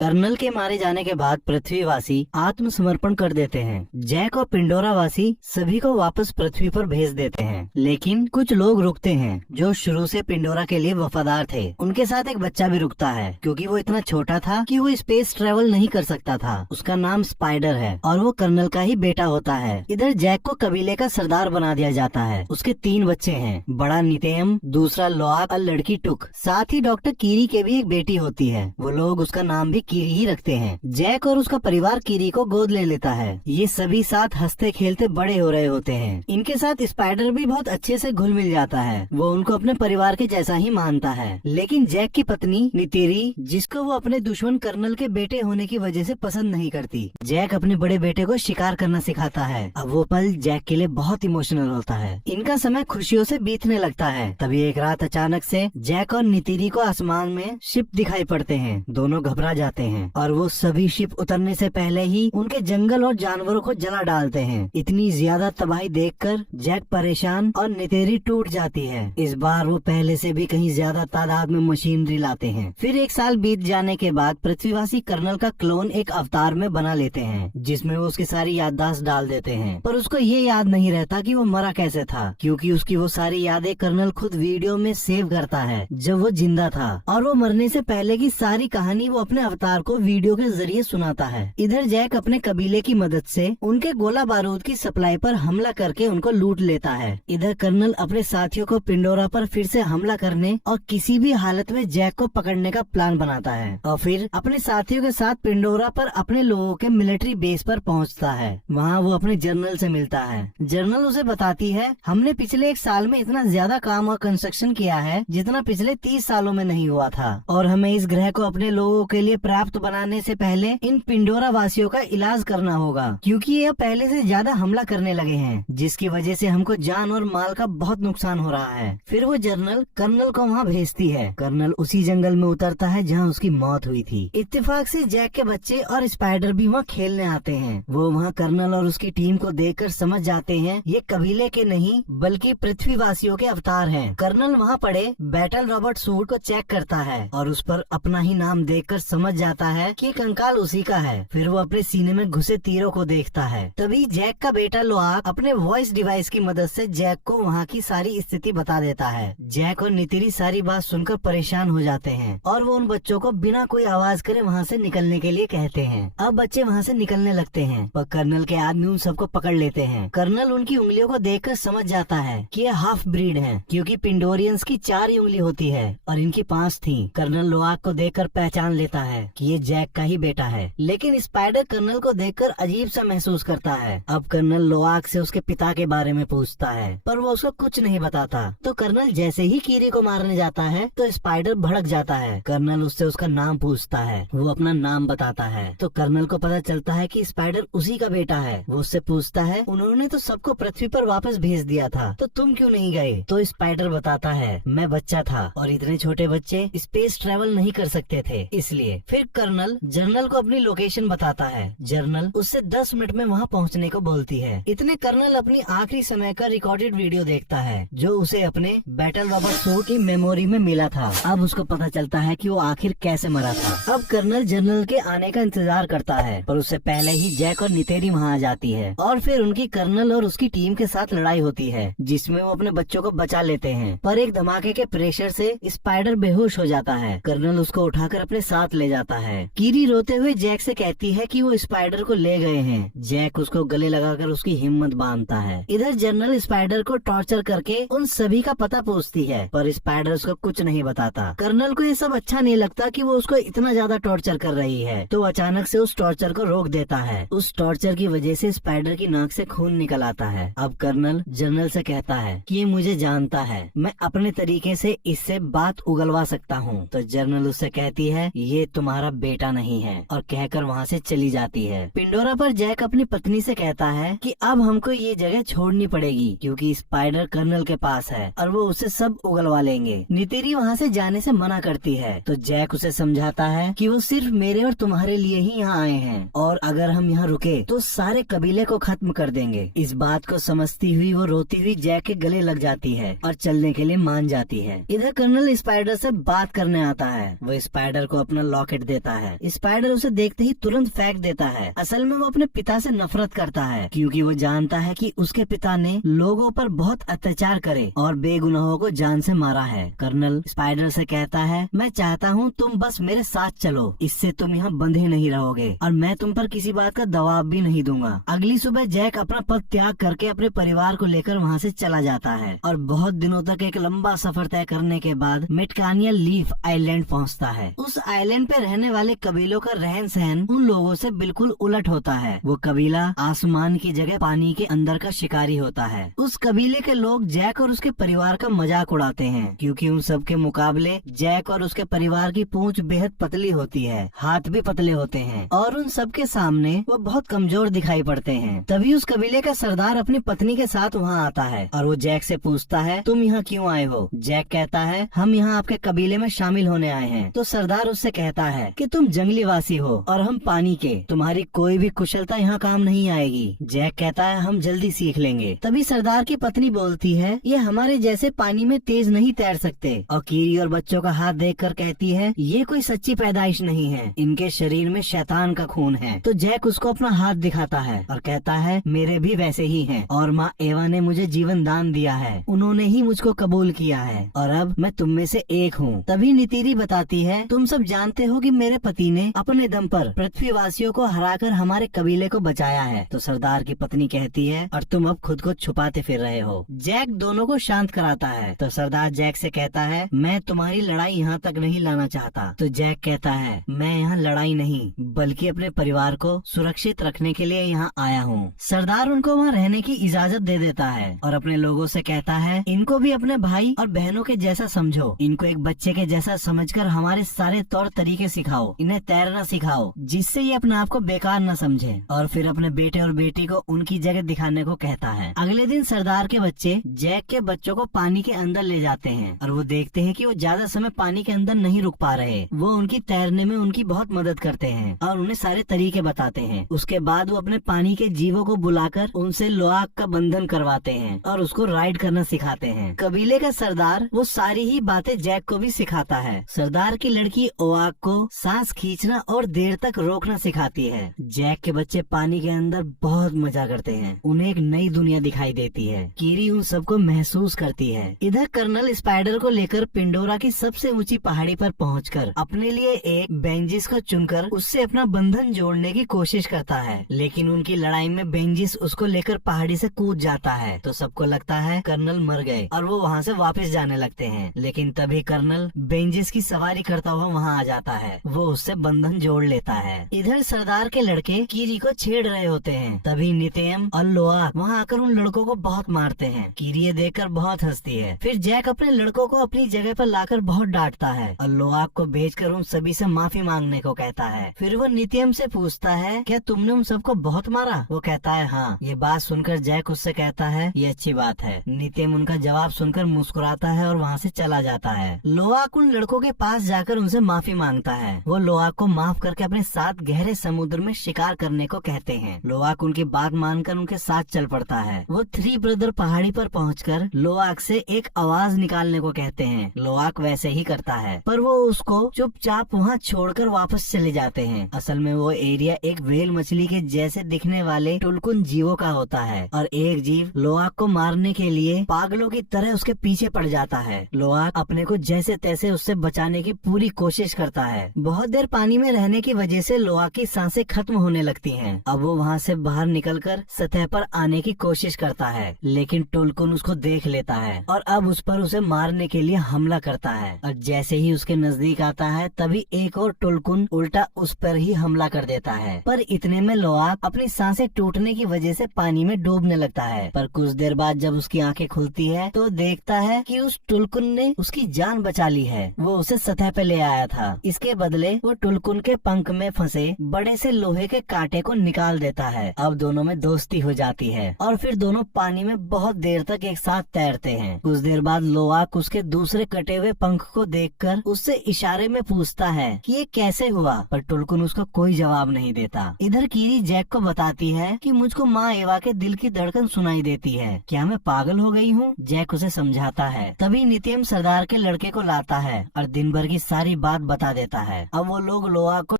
Colonel के मारे जाने के बाद पृथ्वीवासी आत्मसमर्पण कर देते हैं। जैक और पिंडोरा वासी सभी को वापस पृथ्वी पर भेज देते हैं, लेकिन कुछ लोग रुकते हैं जो शुरू से पिंडोरा के लिए वफादार थे। उनके साथ एक बच्चा भी रुकता है क्योंकि वो इतना छोटा था कि वो स्पेस ट्रेवल नहीं कर सकता था। उसका नाम स्पाइडर है और वो कर्नल का ही बेटा होता है। इधर जैक को कबीले का सरदार बना दिया जाता है। उसके 3 बच्चे हैं, बड़ा नितेम, दूसरा लोआक और लड़की टुक। साथ ही डॉक्टर कीरी के भी एक बेटी होती है। वो लोग उसका नाम भी कीरी ही रखते हैं। जैक और उसका परिवार कीरी को गोद ले लेता है। ये सभी साथ हंसते खेलते बड़े हो रहे होते हैं। इनके साथ स्पाइडर भी बहुत अच्छे से घुल मिल जाता है। वो उनको अपने परिवार के जैसा ही मानता है। लेकिन जैक की पत्नी नितेरी, जिसको वो अपने दुश्मन कर्नल के बेटे होने की वजह से पसंद नहीं करती, जैक अपने बड़े बेटे को शिकार करना सिखाता है। अब वो पल जैक के लिए बहुत इमोशनल होता है। इनका समय खुशियों से बीतने लगता है। तभी एक रात अचानक से जैक और नितेरी को आसमान में शिप दिखाई पड़ते हैं। दोनों घबरा जाते हैं और वो सभी शिप उतरने से पहले ही उनके जंगल और जानवरों को जला डालते हैं। इतनी ज्यादा तबाही देखकर जैक परेशान और नितेरी टूट जाती है। इस बार वो पहले से भी कहीं ज्यादा तादाद में मशीनरी लाते हैं। फिर 1 साल बीत जाने के बाद पृथ्वीवासी कर्नल का क्लोन एक अवतार में बना लेते हैं, जिसमें वो उसकी सारी याददाश्त डाल देते हैं। पर उसको ये याद नहीं रहता कि वो मरा कैसे था, क्योंकि उसकी वो सारी यादें कर्नल खुद वीडियो में सेव करता है जब वो जिंदा था। और वो मरने से पहले की सारी कहानी वो अपने अवतार को वीडियो के जरिए सुनाता है। इधर जैक अपने कबीले की मदद से उनके गोला बारूद की सप्लाई पर हमला करके उनको लूट लेता है। इधर कर्नल अपने साथियों को पिंडोरा पर फिर से हमला करने और किसी भी हालत में जैक को पकड़ने का प्लान बनाता है और फिर अपने साथियों के साथ पिंडोरा पर अपने लोगों के मिलिट्री बेस पर पहुंचता है। वहां वो अपने जनरल से मिलता है। जनरल उसे बताती है, हमने पिछले 1 साल में इतना ज्यादा काम और कंस्ट्रक्शन किया है जितना पिछले 30 सालों में नहीं हुआ था, और हमें इस ग्रह को अपने लोगों के लिए प्राप्त बनाने से पहले इन पिंडोरा वासियों का इलाज करना होगा, क्योंकि ये पहले से ज्यादा हमला करने लगे हैं, जिसकी वजह से हमको जान और माल का बहुत नुकसान हो रहा है। फिर वो जनरल कर्नल को वहाँ भेजती है। कर्नल उसी जंगल में उतरता है जहाँ उसकी मौत हुई थी। इत्तेफाक से जैक के बच्चे और स्पाइडर भी वहाँ खेलने आते हैं। वो वहाँ कर्नल और उसकी टीम को देखकर समझ जाते हैं ये कबीले के नहीं बल्कि पृथ्वीवासियों के अवतार हैं। कर्नल वहाँ पड़े बैटल रॉबर्ट सूट को चेक करता है और उस पर अपना ही नाम देखकर समझ जाता है कि कंकाल उसी का है। फिर वो अपने सीने में घुसे तीरों को देखता है। तभी जैक का बेटा लोआक अपने वॉइस डिवाइस की मदद से जैक को वहाँ की सारी स्थिति बता देता है। जैक और नितिरी सारी बात सुनकर परेशान हो जाते हैं और वो उन बच्चों को बिना कोई आवाज करे वहाँ से निकलने के लिए कहते हैं। अब बच्चे वहाँ से निकलने लगते हैं, पर कर्नल के आदमी उन सबको पकड़ लेते हैं। कर्नल उनकी उंगलियों को देखकर समझ जाता है कि ये हाफ ब्रीड हैं, क्योंकि पिंडोरियंस की 4 ही उंगली होती है और इनकी 5 थी। कर्नल लोआक को देखकर पहचान लेता है कि ये जैक का ही बेटा है, लेकिन स्पाइडर कर्नल को देखकर अजीब सा महसूस करता है। अब कर्नल लोआक से उसके पिता के बारे में पूछता है, पर वो उसको कुछ नहीं बताता। तो कर्नल जैसे ही कीरी को मारने जाता है तो स्पाइडर भड़क जाता है। कर्नल उससे उसका नाम पूछता है, वो अपना नाम बताता है। तो कर्नल को पता चलता है कि स्पाइडर उसी का बेटा है। वो उससे पूछता है, उन्होंने तो सबको पृथ्वी पर वापस भेज दिया था, तो तुम क्यों नहीं गए? तो स्पाइडर बताता है, मैं बच्चा था और इतने छोटे बच्चे स्पेस ट्रेवल नहीं कर सकते थे, इसलिए। फिर कर्नल जनरल को अपनी लोकेशन बताता है। जनरल उससे 10 मिनट में वहाँ पहुँचने को बोलती है। इतने कर्नल अपनी आखिरी समय का रिकॉर्डेड वीडियो देखता है जो उसे अपने बैटल रॉबर्ट सूट की मेमोरी में मिला था। अब उसको पता चलता है कि वो आखिर कैसे मरा था। अब कर्नल जनरल के आने का इंतजार करता है, पर उससे पहले ही जैक और नितेरी वहाँ आ जाती है और फिर उनकी कर्नल और उसकी टीम के साथ लड़ाई होती है, जिसमें वो अपने बच्चों को बचा लेते हैं। पर एक धमाके के प्रेशर से स्पाइडर बेहोश हो जाता है। कर्नल उसको उठाकर अपने साथ ले जाता है। कीरी रोते हुए जैक से कहती है कि वो स्पाइडर को ले गए हैं। जैक उसको गले लगाकर उसकी हिम्मत बांधता है। इधर जनरल स्पाइडर को टॉर्चर करके उन सभी का पता पूछती है, पर स्पाइडर उसको कुछ नहीं बताता। कर्नल को ये सब अच्छा नहीं लगता कि वो उसको इतना ज्यादा टॉर्चर कर रही है, तो अचानक से उस टॉर्चर को रोक देता है। उस टॉर्चर की वजह से स्पाइडर की नाक से खून निकल आता है। अब कर्नल जनरल से कहता है कि ये मुझे जानता है, मैं अपने तरीके से इससे बात उगलवा सकता हूँ। तो जनरल उससे कहती है, ये तुम्हारा बेटा नहीं है, और कहकर वहाँ से चली जाती है। पिंडोरा पर जैक अपनी पत्नी से कहता है कि अब हमको ये जगह छोड़नी पड़ेगी, क्योंकि स्पाइडर कर्नल के पास है और वो उसे सब उगलवा लेंगे। नितेरी वहाँ से जाने से मना करती है, तो जैक उसे समझाता है कि वो सिर्फ मेरे और तुम्हारे लिए ही यहाँ आए हैं, और अगर हम यहाँ रुके तो सारे कबीले को खत्म कर देंगे। इस बात को समझती हुई वो रोती हुई जैक के गले लग जाती है और चलने के लिए मान जाती है। इधर कर्नल स्पाइडर से बात करने आता है। वो स्पाइडर को अपना लॉकेट देता है। स्पाइडर उसे देखते ही तुरंत फेंक देता है। असल में वो अपने पिता से नफरत करता है क्योंकि वो जानता है कि उसके पिता ने लोगों पर बहुत अत्याचार करे और बेगुनाहों को जान से मारा है। कर्नल स्पाइडर से कहता है, मैं चाहता हूँ तुम बस मेरे साथ चलो, इससे तुम यहाँ बंधे नहीं रहोगे और मैं तुम पर किसी बात का दबाव भी नहीं दूंगा। अगली सुबह जैक अपना पद त्याग करके अपने परिवार को लेकर वहाँ से चला जाता है और बहुत दिनों तक एक लंबा सफर तय करने के बाद मिटकानिया लीफ आइलैंड पहुँचता है। उस आइलैंड पे रहने वाले कबीलों का रहन सहन उन लोगों से बिल्कुल उलट होता है। वो कबीला आसमान की जगह पानी के अंदर का शिकारी होता है। उस कबीले के लोग जैक और उसके परिवार का मजाक उड़ाते हैं क्योंकि उन सब के मुकाबले जैक और उसके परिवार की पूंछ बेहद पतली होती है, हाथ भी पतले होते हैं और उन सब के सामने वो बहुत कमजोर दिखाई पड़ते हैं। तभी उस कबीले का सरदार अपनी पत्नी के साथ वहाँ आता है और वो जैक से पूछता है, तुम यहाँ क्यों आए हो? जैक कहता है, हम यहाँ आपके कबीले में शामिल होने आए हैं। तो सरदार उससे कहता है कि तुम जंगली वासी हो और हम पानी के, तुम्हारी कोई भी कुशलता यहाँ काम नहीं आएगी। जैक कहता है, हम जल्दी सीख लेंगे। तभी सरदार की पत्नी बोलती है, ये हमारे जैसे पानी में तेज नहीं तैर सकते और कीरी और बच्चों का हाथ देखकर कहती है, ये कोई सच्ची पैदाइश नहीं है, इनके शरीर में शैतान का खून है। तो जैक उसको अपना हाथ दिखाता है और कहता है, मेरे भी वैसे ही हैं और माँ एवा ने मुझे जीवन दान दिया है, उन्होंने ही मुझको कबूल किया है और अब मैं तुम में से एक हूँ। तभी नीतीरी बताती है, तुम सब जानते हो कि मेरे पति ने अपने दम पर पृथ्वीवासियों को हराकर हमारे कबीले को बचाया है। तो सरदार की पत्नी कहती है, और तुम अब खुद को छुपाते फिर रहे हो। जैक दोनों को शांत कराता है तो सरदार जैक से कहता है, मैं तुम्हारी लड़ाई यहाँ तक नहीं लाना चाहता। तो जैक कहता है, मैं यहाँ लड़ाई नहीं बल्कि अपने परिवार को सुरक्षित रखने के लिए यहाँ आया हूँ। सरदार उनको वहाँ रहने की इजाजत दे देता है और अपने लोगों से कहता है, इनको भी अपने भाई और बहनों के जैसा समझो, इनको एक बच्चे के जैसा समझकर हमारे सारे तौर तरीके सिखाओ, इन्हें तैरना सिखाओ जिससे ये अपने आप को बेकार न समझे। और फिर अपने बेटे और बेटी को उनकी जगह दिखाने को कहता है। अगले दिन सरदार के बच्चे जैक के बच्चों को पानी के अंदर ले जाते हैं और वो देखते हैं कि वो ज्यादा समय पानी के अंदर नहीं रुक पा रहे। वो उनकी तैरने में उनकी बहुत मदद करते हैं और उन्हें सारे तरीके बताते हैं। उसके बाद वो अपने पानी के जीवों को बुलाकर उनसे लोआक का बंधन करवाते हैं और उसको राइड करना सिखाते हैं। कबीले का सरदार वो सारी ही बातें जैक को भी सिखाता है। सरदार की लड़की ओआक को सांस खींचना और देर तक रोकना सिखाती है। जैक के बच्चे पानी के अंदर बहुत मजा करते हैं, उन्हें एक नई दुनिया दिखाई देती है। कीरी उन सबको महसूस करती है। इधर कर्नल स्पाइडर को लेकर पिंडोरा की सबसे ऊंची पहाड़ी पर पहुंचकर अपने लिए एक बेंजिस को चुनकर उससे अपना बंधन जोड़ने की कोशिश करता है, लेकिन उनकी लड़ाई में बेंजिस उसको लेकर पहाड़ी से कूद जाता है। तो सबको लगता है कर्नल मर गए और वो वहाँ से वापस जाने लगते हैं, लेकिन तभी कर्नल बेंजिस की सवारी करता हुआ वहाँ आ जाता है। वो उससे बंधन जोड़ लेता है। इधर सरदार के लड़के कीरी को छेड़ रहे होते हैं। तभी नितेम और लोआ वहाँ आकर उन लड़कों को बहुत मारते हैं। कीरी ये देखकर बहुत हंसती है। फिर जैक अपने लड़कों को अपनी जगह पर लाकर बहुत डांटता है और लोआक को भेजकर उन सभी से माफी मांगने को कहता है। फिर वो नितेम से पूछता है, क्या तुमने उन सबको बहुत मारा? वो कहता है, हाँ। ये बात सुनकर जैक उससे कहता है, ये अच्छी बात है। नितेम उनका जवाब सुनकर मुस्कुराता है और वहाँ से चला जाता है। लोआक उन लड़कों के पास जाकर उनसे माफी मांगता है। वो लोआक को माफ करके अपने साथ गहरे समुद्र में शिकार करने को कहते हैं। लोआक उनकी बात मानकर उनके साथ चल पड़ता है। वो थ्री ब्रदर पहाड़ी पर पहुंचकर लोआक से एक आवाज निकालने को कहते हैं। लोआक वैसे ही करता है, पर वो उसको चुपचाप वहाँ छोड़कर वापस चले जाते हैं। असल में वो एरिया एक व्हेल मछली के जैसे दिखने वाले टुलकुन जीवों का होता है और एक जीव लोआक को मारने के लिए पागलों की तरह उसके पीछे पड़ जाता है। लोआक अपने को जैसे तैसे उससे बचाने की पूरी कोशिश करता है। बहुत देर पानी में रहने की वजह से लोआक की सांसें खत्म होने लगती हैं। अब वो वहाँ से बाहर निकलकर सतह पर आने की कोशिश करता है, लेकिन टुलकुन उसको देख लेता है और अब उस पर उसे मारने के लिए हमला करता है। और जैसे ही उसके नजदीक आता है तभी एक और टुलकुन उल्टा उस पर ही हमला कर देता है। पर इतने में लोआक अपनी सांसें टूटने की वजह से पानी में डूबने लगता है। पर कुछ देर बाद जब उसकी आंखें खुलती है तो देखता है कि उस टुलकुन ने उसकी जान बचा ली है। वो उसे सतह पे ले आया था। इसके बदले वो टुलकुन के पंख में फंसे बड़े से लोहे के कांटे को निकाल देता है। अब दोनों में दोस्ती हो जाती है और फिर दोनों पानी में बहुत देर तक एक साथ तैरते हैं। कुछ देर बाद लोआक उसके दूसरे कटे हुए पंख को देखकर उससे इशारे में पूछता है कि ये कैसे हुआ, पर टुलकुन उसको कोई जवाब नहीं देता। इधर कीरी जैक को बताती है कि मुझको माँ एवा के दिल की धड़कन सुनाई देती है, क्या मैं पागल हो गई हूँ? जैक उसे समझाता है। तभी नितेम सरदार के लड़के को लाता है और दिन भर की सारी बात बता देता है। है। अब वो लोग लोआ को